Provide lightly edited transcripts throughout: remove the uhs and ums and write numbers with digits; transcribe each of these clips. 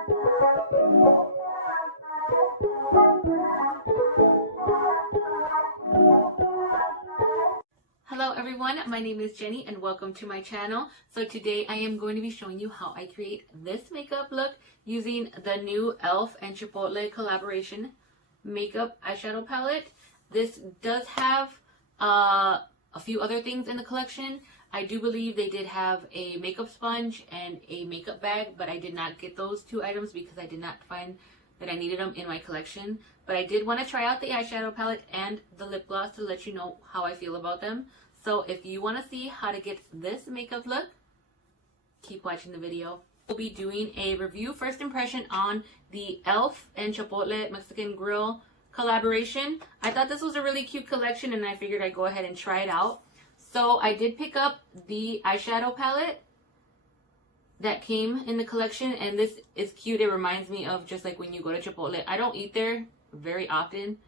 Hello everyone, my name is Jenny and welcome to my channel. So today I am going to be showing you how I create this makeup look using the new e.l.f. and Chipotle collaboration makeup eyeshadow palette. This does have a few other things in the collection. I do believe they did have a makeup sponge and a makeup bag, but I did not get those two items because I did not find that I needed them in my collection. But I did want to try out the eyeshadow palette and the lip gloss to let you know how I feel about them. So if you want to see how to get this makeup look, keep watching the video. We'll be doing a review first impression on the e.l.f. and Chipotle Mexican Grill collaboration. I thought this was a really cute collection and I figured I'd go ahead and try it out. So I did pick up the eyeshadow palette that came in the collection, and this is cute. It reminds me of just like when you go to Chipotle. I don't eat there very often,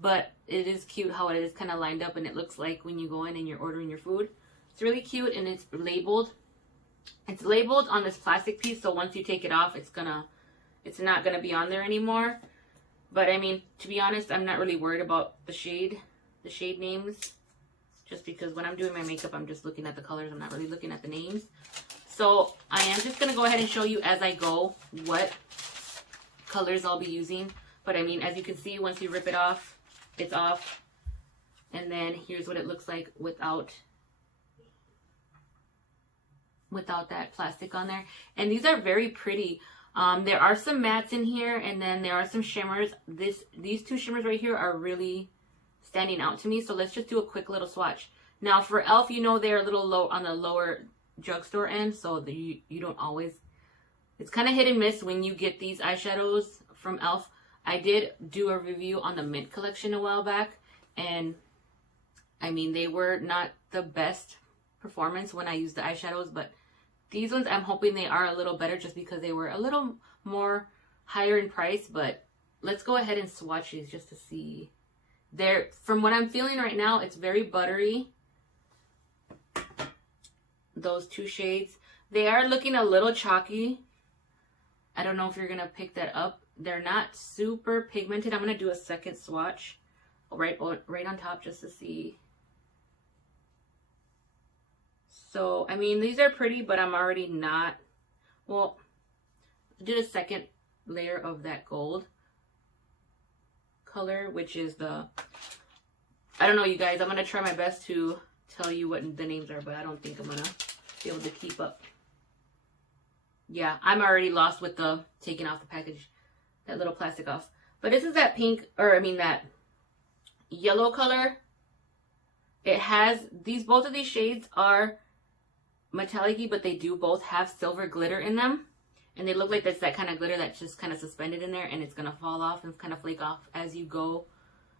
but it is cute how it is kind of lined up and it looks like when you go in and you're ordering your food. It's really cute and it's labeled. It's labeled on this plastic piece, so once you take it off, it's not gonna be on there anymore. But I mean, to be honest, I'm not really worried about the shade names, just because when I'm doing my makeup, I'm just looking at the colors. I'm not really looking at the names. So I am just gonna go ahead and show you as I go what colors I'll be using. But I mean, as you can see, once you rip it off, it's off. And then here's what it looks like without that plastic on there. And these are very pretty. There are some mattes in here, and then there are some shimmers. These two shimmers right here are really standing out to me. So let's just do a quick little swatch. Now for e.l.f., you know they're a little low on the lower drugstore end, so you don't always, it's kind of hit and miss when you get these eyeshadows from e.l.f. I did do a review on the mint collection a while back, and I mean, they were not the best performance when I used the eyeshadows, but these ones I'm hoping they are a little better just because they were a little more higher in price. But let's go ahead and swatch these just to see. From what I'm feeling right now, it's very buttery. Those two shades, they are looking a little chalky. I don't know if you're gonna pick that up. They're not super pigmented. I'm gonna do a second swatch right on top just to see. So I mean, these are pretty, but I'm already not. Well, I did a second layer of that gold color, which is I don't know, you guys, I'm gonna try my best to tell you what the names are, but I don't think I'm gonna be able to keep up. Yeah, I'm already lost with the taking off the package, that little plastic off. But this is that pink, or I mean that yellow color. It has both of these shades are metallic-y, but they do both have silver glitter in them, and they look like that's that kind of glitter that's just kind of suspended in there, and it's gonna fall off and kind of flake off as you go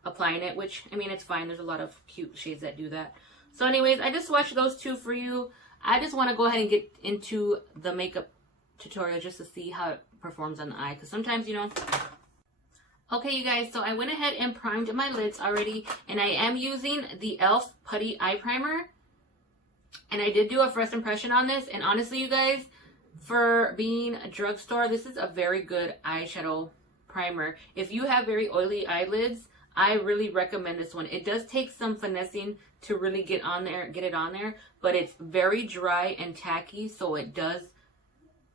applying it, which I mean, it's fine. There's a lot of cute shades that do that. So anyways, I just swatched those two for you. I just want to go ahead and get into the makeup tutorial just to see how it performs on the eye, because sometimes, you know. Okay, you guys, so I went ahead and primed my lids already, and I am using the e.l.f. Putty Eye Primer, and I did do a first impression on this, and honestly, you guys, for being a drugstore, this is a very good eyeshadow primer. If you have very oily eyelids, I really recommend this one. It does take some finessing to really get it on there, but it's very dry and tacky, so it does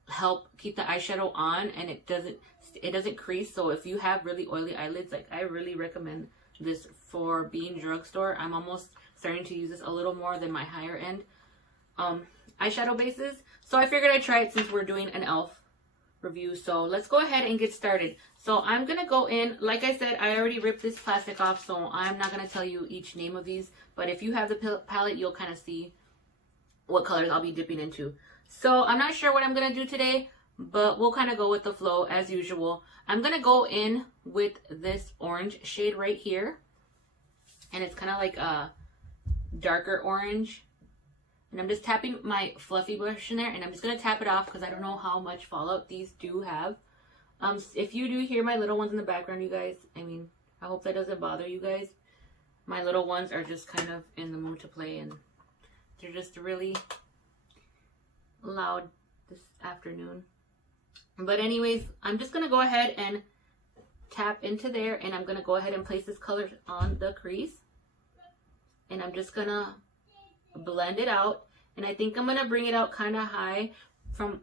help keep the eyeshadow on, and it doesn't crease. So if you have really oily eyelids, like, I really recommend this for being drugstore. I'm almost starting to use this a little more than my higher end eyeshadow bases. So I figured I'd try it since we're doing an e.l.f. review. So let's go ahead and get started. So I'm gonna go in, like I said, I already ripped this plastic off, so I'm not gonna tell you each name of these, but if you have the palette, you'll kind of see what colors I'll be dipping into. So I'm not sure what I'm gonna do today, but we'll kind of go with the flow as usual. I'm gonna go in with this orange shade right here, and it's kind of like a darker orange. And I'm just tapping my fluffy brush in there, and I'm just going to tap it off because I don't know how much fallout these do have. If you do hear my little ones in the background, you guys, I mean, I hope that doesn't bother you guys. My little ones are just kind of in the mood to play, and they're just really loud this afternoon. But anyways, I'm just going to go ahead and tap into there, and I'm going to go ahead and place this color on the crease. And I'm just going to blend it out. And I think I'm going to bring it out kind of high. From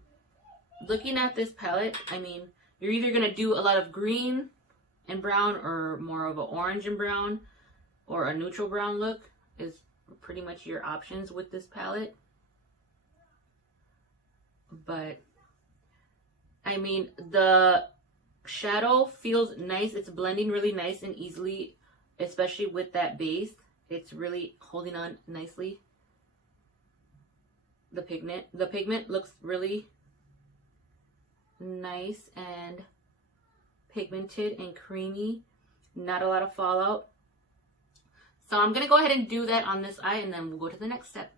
looking at this palette, I mean, you're either going to do a lot of green and brown or more of an orange and brown or a neutral brown look is pretty much your options with this palette. But I mean, the shadow feels nice. It's blending really nice and easily, especially with that base. It's really holding on nicely. The pigment looks really nice and pigmented and creamy. Not a lot of fallout. So I'm going to go ahead and do that on this eye, and then we'll go to the next step.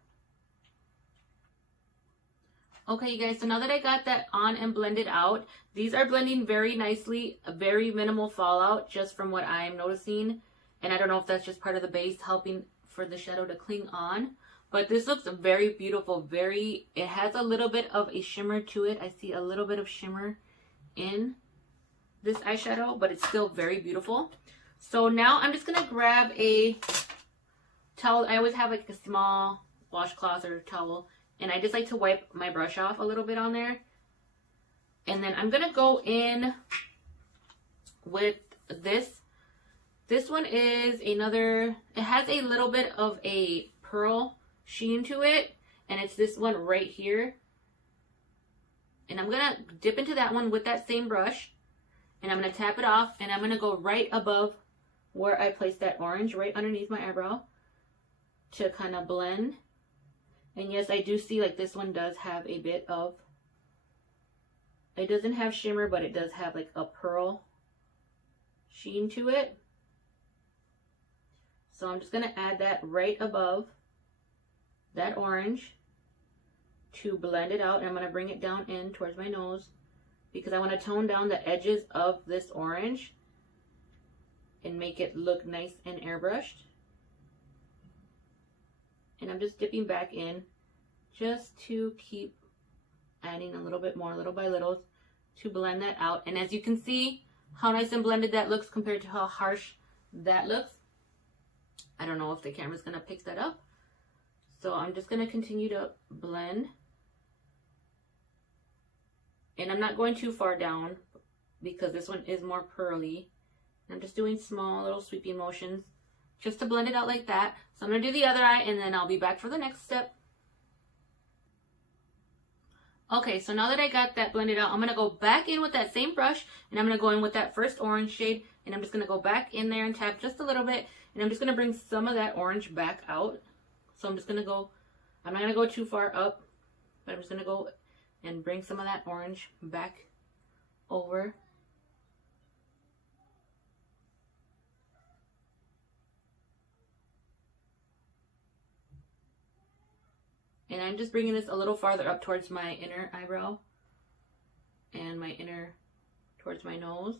Okay, you guys, so now that I got that on and blended out, these are blending very nicely, a very minimal fallout just from what I'm noticing. And I don't know if that's just part of the base helping for the shadow to cling on. But this looks very beautiful, it has a little bit of a shimmer to it. I see a little bit of shimmer in this eyeshadow, but it's still very beautiful. So now I'm just going to grab a towel. I always have like a small washcloth or towel. And I just like to wipe my brush off a little bit on there. And then I'm going to go in with this. This one is another, it has a little bit of a pearl sheen to it. And it's this one right here. And I'm going to dip into that one with that same brush. And I'm going to tap it off. And I'm going to go right above where I placed that orange, right underneath my eyebrow, to kind of blend. And yes, I do see like this one does have a bit of, it doesn't have shimmer, but it does have like a pearl sheen to it. So I'm just going to add that right above that orange to blend it out. And I'm going to bring it down in towards my nose because I want to tone down the edges of this orange and make it look nice and airbrushed. And I'm just dipping back in just to keep adding a little bit more, little by little, to blend that out. And as you can see how nice and blended that looks compared to how harsh that looks. I don't know if the camera's going to pick that up. So I'm just going to continue to blend. And I'm not going too far down because this one is more pearly. I'm just doing small little sweeping motions just to blend it out like that. So I'm going to do the other eye and then I'll be back for the next step. Okay, so now that I got that blended out, I'm going to go back in with that same brush and I'm going to go in with that first orange shade and I'm just going to go back in there and tap just a little bit and I'm just going to bring some of that orange back out. So I'm just going to go, I'm not going to go too far up, but I'm just going to go and bring some of that orange back over. And I'm just bringing this a little farther up towards my inner eyebrow and my inner towards my nose.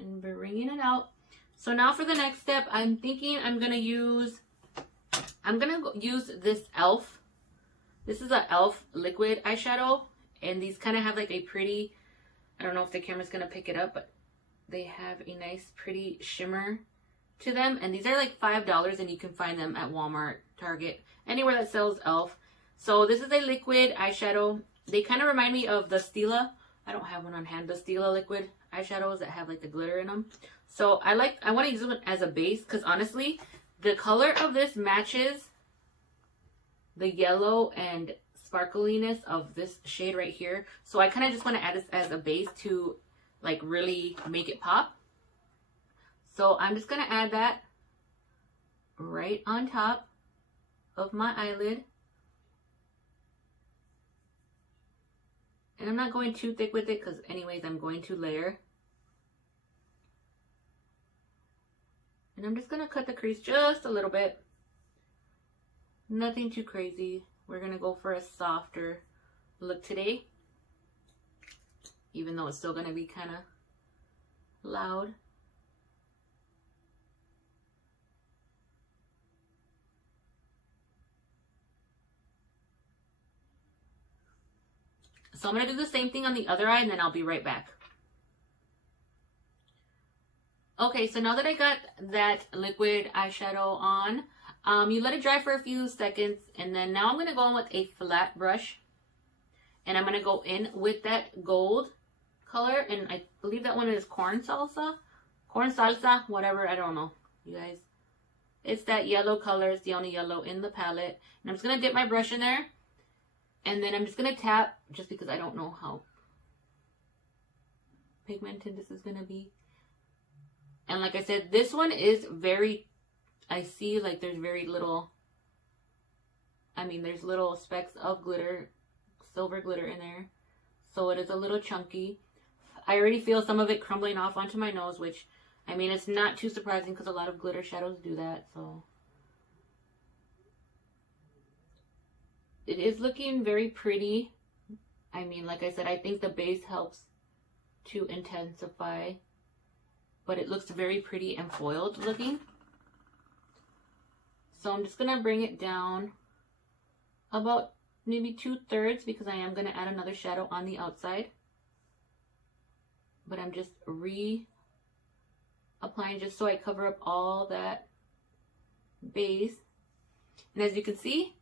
And bringing it out. So now for the next step, I'm thinking I'm going to use this e.l.f. This is a e.l.f. liquid eyeshadow. And these kind of have like a pretty, I don't know if the camera's going to pick it up, but they have a nice pretty shimmer to them. And these are like $5 and you can find them at Walmart, Target, anywhere that sells e.l.f. So this is a liquid eyeshadow. They kind of remind me of the Stila. I don't have one on hand. The Stila liquid eyeshadows that have like the glitter in them. So I want to use them as a base because honestly, the color of this matches the yellow and sparkliness of this shade right here. So I kind of just want to add this as a base to like really make it pop. So I'm just going to add that right on top of my eyelid. And I'm not going too thick with it because anyways, I'm going to layer. And I'm just going to cut the crease just a little bit. Nothing too crazy. We're going to go for a softer look today. Even though it's still going to be kind of loud. So I'm going to do the same thing on the other eye and then I'll be right back. Okay, so now that I got that liquid eyeshadow on, you let it dry for a few seconds, and then now I'm going to go in with a flat brush, and I'm going to go in with that gold color, and I believe that one is corn salsa, whatever, I don't know, you guys. It's that yellow color, it's the only yellow in the palette, and I'm just going to dip my brush in there, and then I'm just going to tap, just because I don't know how pigmented this is going to be. And like I said, this one is very, I see like there's very little, there's little specks of glitter, silver glitter in there. So it is a little chunky. I already feel some of it crumbling off onto my nose, which, it's not too surprising because a lot of glitter shadows do that. So it is looking very pretty. Like I said, I think the base helps to intensify, but it looks very pretty and foiled looking. So I'm just going to bring it down about maybe 2/3 because I am going to add another shadow on the outside. But I'm just applying just so I cover up all that base. And as you can see,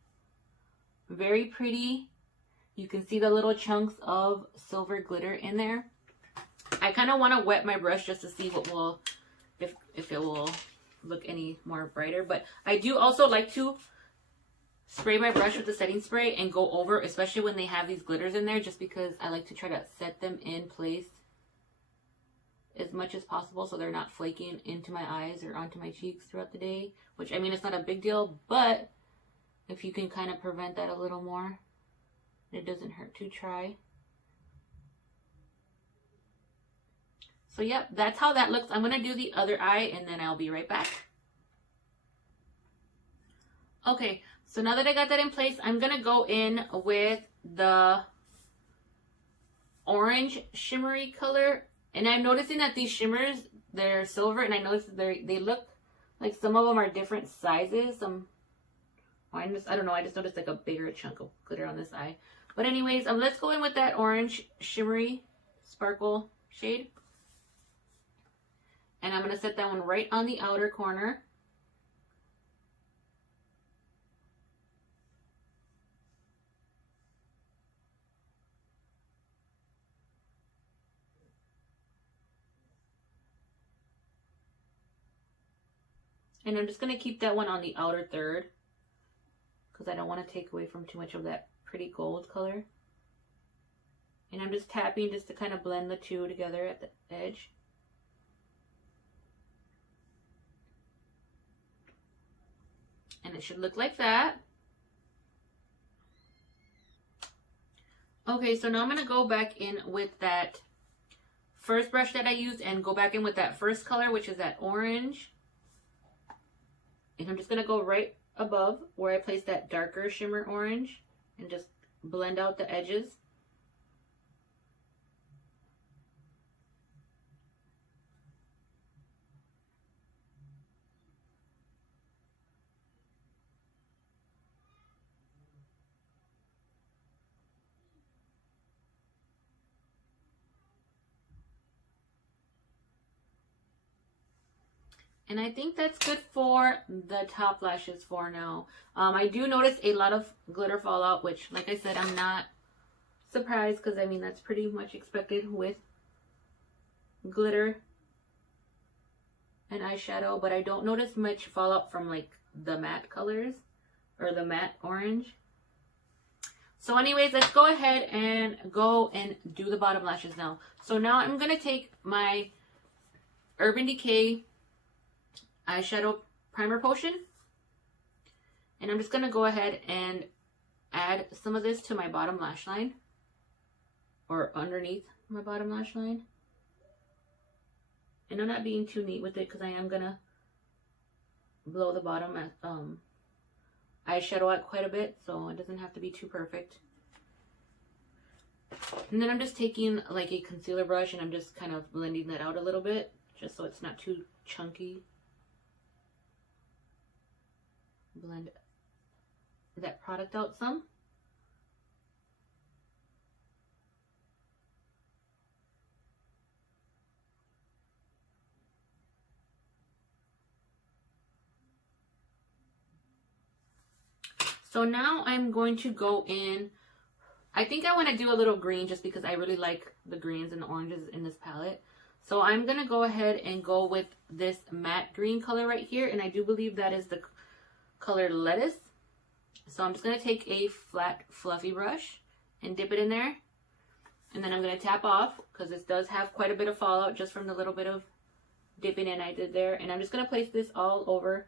very pretty. You can see the little chunks of silver glitter in there. I kind of want to wet my brush just to see what will, if it will look any more brighter. But I do also like to spray my brush with the setting spray and go over, especially when they have these glitters in there, just because I like to try to set them in place as much as possible so they're not flaking into my eyes or onto my cheeks throughout the day. Which, it's not a big deal, but if you can kind of prevent that a little more, it doesn't hurt to try. So yep, that's how that looks. I'm going to do the other eye and then I'll be right back. Okay, so now that I got that in place, I'm going to go in with the orange shimmery color. And I'm noticing that these shimmers, they're silver, and I noticed that they look like some of them are different sizes. I don't know, I just noticed like a bigger chunk of glitter on this eye. But anyways, let's go in with that orange shimmery sparkle shade. And I'm going to set that one right on the outer corner. And I'm just going to keep that one on the outer third because I don't want to take away from too much of that pretty gold color. And I'm just tapping just to kind of blend the two together at the edge. And it should look like that. Okay, so now I'm going to go back in with that first brush that I used and go back in with that first color, which is that orange. And I'm just going to go right above where I placed that darker shimmer orange and just blend out the edges. And I think that's good for the top lashes for now. I do notice a lot of glitter fallout, which, like I said, I'm not surprised because, that's pretty much expected with glitter and eyeshadow. But I don't notice much fallout from, like, the matte colors or the matte orange. So anyways, let's go ahead and go and do the bottom lashes now. So now I'm going to take my Urban Decay eyeshadow primer potion, and I'm just going to go ahead and add some of this to my bottom lash line, or underneath my bottom lash line. And I'm not being too neat with it because I am going to blow the bottom eyeshadow out quite a bit, so it doesn't have to be too perfect. And then I'm just taking like a concealer brush and I'm just kind of blending that out a little bit, just so it's not too chunky. Blend that product out some. So now I'm going to go in. I think I want to do a little green just because I really like the greens and the oranges in this palette. So I'm going to go ahead and go with this matte green color right here. And I do believe that is the color Lettuce. So I'm just going to take a flat fluffy brush and dip it in there. And then I'm going to tap off because this does have quite a bit of fallout just from the little bit of dipping in I did there. And I'm just going to place this all over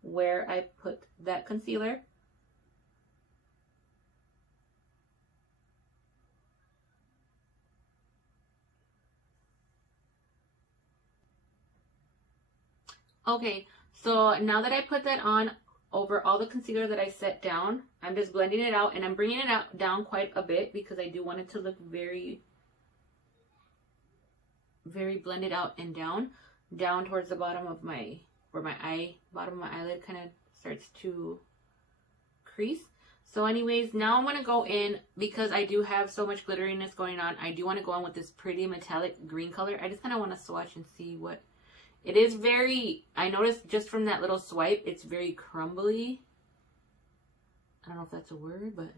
where I put that concealer. Okay, so now that I put that on over all the concealer that I set down, I'm just blending it out, and I'm bringing it out down quite a bit because I do want it to look very, very blended out and down towards the bottom of my, where my bottom of my eyelid kind of starts to crease. So anyways, now I'm going to go in, because I do have so much glitteriness going on, I do want to go in with this pretty metallic green color. I just kind of want to swatch and see what... It is very, I noticed just from that little swipe, it's very crumbly. I don't know if that's a word, but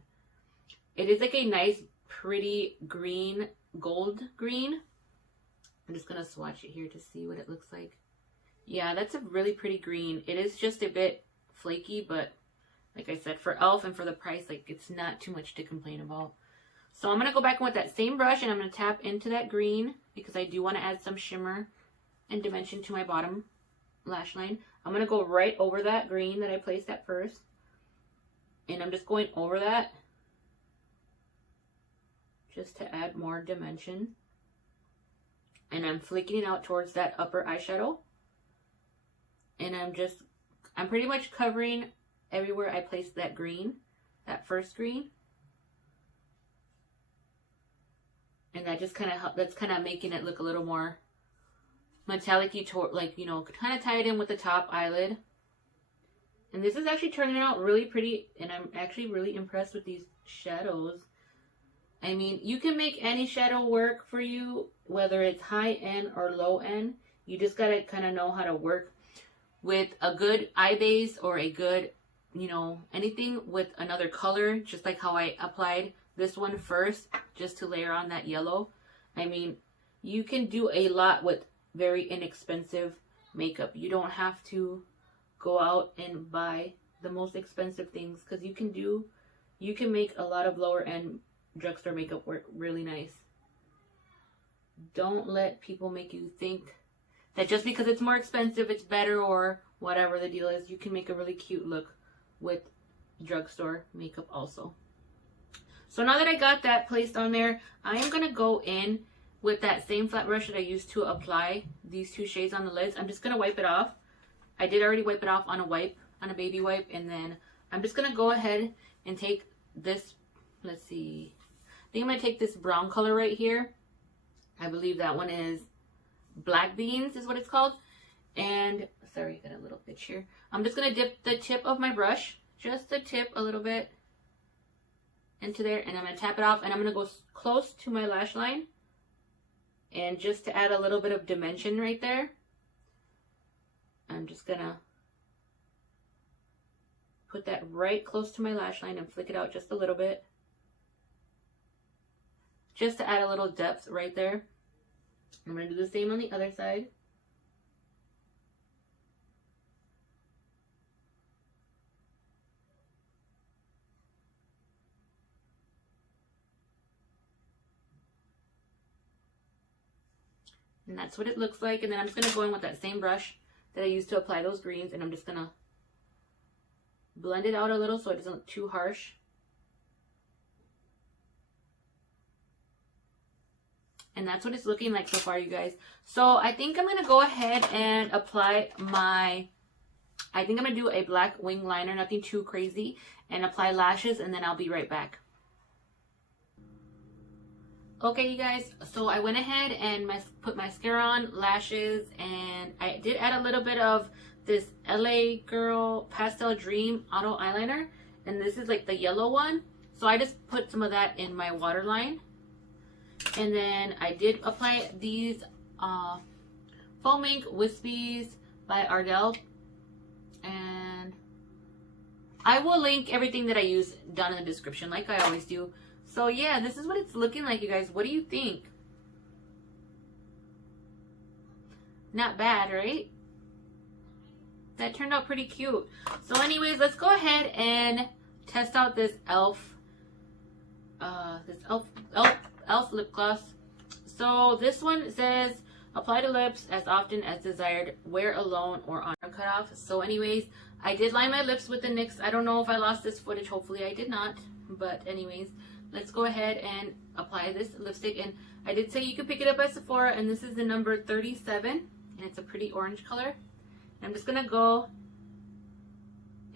it is like a nice, pretty green, gold green. I'm just going to swatch it here to see what it looks like. Yeah, that's a really pretty green. It is just a bit flaky, but like I said, for e.l.f. and for the price, like it's not too much to complain about. So I'm going to go back in with that same brush and I'm going to tap into that green because I do want to add some shimmer and dimension to my bottom lash line. I'm going to go right over that green that I placed at first. And I'm just going over that just to add more dimension. And I'm flicking it out towards that upper eyeshadow. And I'm pretty much covering everywhere I placed that green, that first green. And that just kind of, that's kind of making it look a little more metallic-y, like, you know, kind of tie it in with the top eyelid. And this is actually turning out really pretty, and I'm actually really impressed with these shadows. I mean, you can make any shadow work for you, whether it's high-end or low-end. You just gotta kind of know how to work with a good eye base or a good, you know, anything with another color, just like how I applied this one first, just to layer on that yellow. I mean, you can do a lot with very inexpensive makeup. You don't have to go out and buy the most expensive things, because you can make a lot of lower end drugstore makeup work really nice. Don't let people make you think that just because it's more expensive it's better or whatever the deal is. You can make a really cute look with drugstore makeup also. So now that I got that placed on there, I am going to go in with that same flat brush that I used to apply these two shades on the lids. I'm just going to wipe it off. I did already wipe it off on a baby wipe. And then I'm just going to go ahead and take this, let's see. I think I'm going to take this brown color right here. I believe that one is Black Beans is what it's called. And, sorry, got a little itch here. I'm just going to dip the tip of my brush, just the tip a little bit into there. And I'm going to tap it off. And I'm going to go close to my lash line. And just to add a little bit of dimension right there, I'm just gonna put that right close to my lash line and flick it out just a little bit. Just to add a little depth right there. I'm gonna do the same on the other side. And that's what it looks like. And then I'm just going to go in with that same brush that I used to apply those greens. And I'm just going to blend it out a little so it doesn't look too harsh. And that's what it's looking like so far, you guys. So I think I'm going to go ahead and apply my... I think I'm going to do a black wing liner, nothing too crazy. And apply lashes, and then I'll be right back. Okay, you guys, so I went ahead and put mascara on, lashes, and I did add a little bit of this LA Girl Pastel Dream Auto Eyeliner. And this is like the yellow one. So I just put some of that in my waterline. And then I did apply these Foam Ink Wispies by Ardell. And I will link everything that I use down in the description like I always do. So yeah, this is what it's looking like, you guys. What do you think? Not bad, right? That turned out pretty cute. So anyways, let's go ahead and test out this e.l.f. lip gloss. So this one says, apply to lips as often as desired, wear alone or on a cutoff. So anyways, I did line my lips with the NYX. I don't know if I lost this footage. Hopefully I did not. But anyways, let's go ahead and apply this lipstick. And I did say you could pick it up at Sephora, and this is the number 37, and it's a pretty orange color. And I'm just gonna go,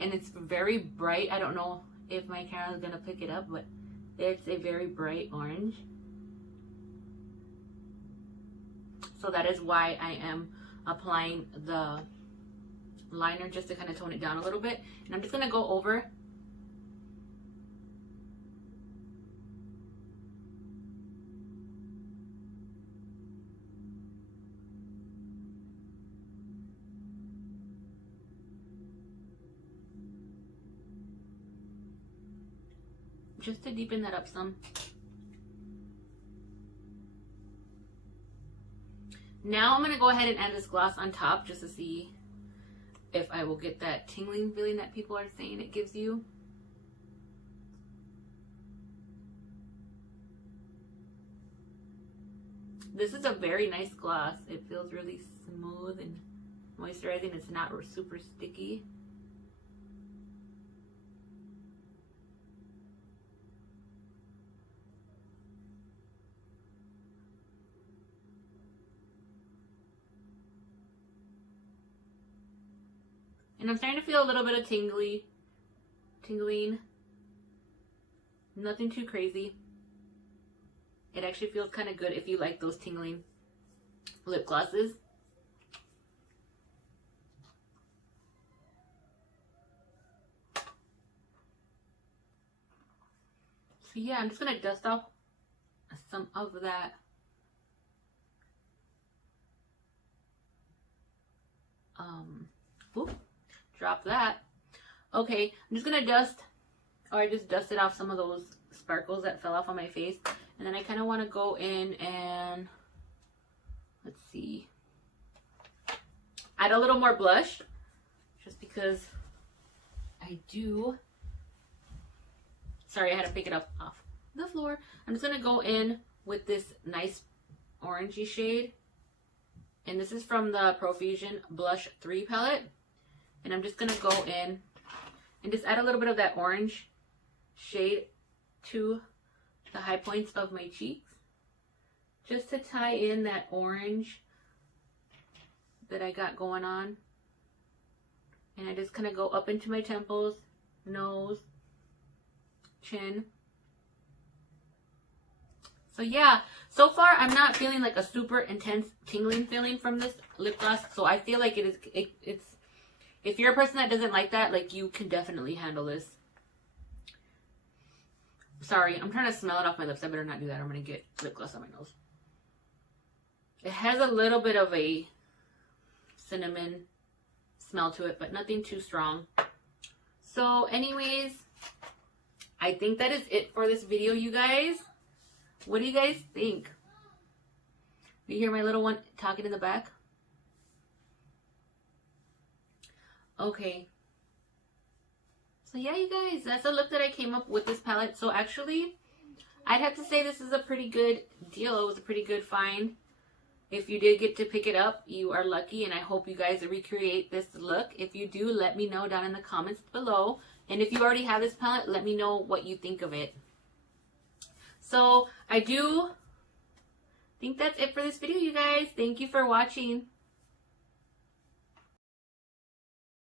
and it's very bright. I don't know if my camera is gonna pick it up, but it's a very bright orange. So that is why I am applying the liner, just to kind of tone it down a little bit. And I'm just gonna go over. Just to deepen that up some. Now I'm going to go ahead and add this gloss on top just to see if I will get that tingling feeling that people are saying it gives you. This is a very nice gloss. It feels really smooth and moisturizing. It's not super sticky. And I'm starting to feel a little bit of tingling. Nothing too crazy. It actually feels kind of good if you like those tingling lip glosses. So yeah, I'm just going to dust off some of that drop that. Okay, I'm just gonna dust, or I just dusted off some of those sparkles that fell off on my face, and then I kind of want to go in and, let's see, add a little more blush, just because I do. Sorry, I had to pick it up off the floor. I'm just gonna go in with this nice orangey shade, and this is from the Profusion Blush 3 palette. And I'm just going to go in and just add a little bit of that orange shade to the high points of my cheeks, just to tie in that orange that I got going on. And I just kind of go up into my temples, nose, chin. So yeah, so far I'm not feeling like a super intense tingling feeling from this lip gloss. So I feel like it's if you're a person that doesn't like that, like, you can definitely handle this. Sorry, I'm trying to smell it off my lips. I better not do that. I'm going to get lip gloss on my nose. It has a little bit of a cinnamon smell to it, but nothing too strong. So anyways, I think that is it for this video, you guys. What do you guys think? You hear my little one talking in the back? Okay. So yeah, you guys, that's a look that I came up with this palette. So actually, I'd have to say this is a pretty good deal. It was a pretty good find. If you did get to pick it up, you are lucky, and I hope you guys recreate this look. If you do, let me know down in the comments below. And if you already have this palette, let me know what you think of it. So I do think that's it for this video, you guys. Thank you for watching.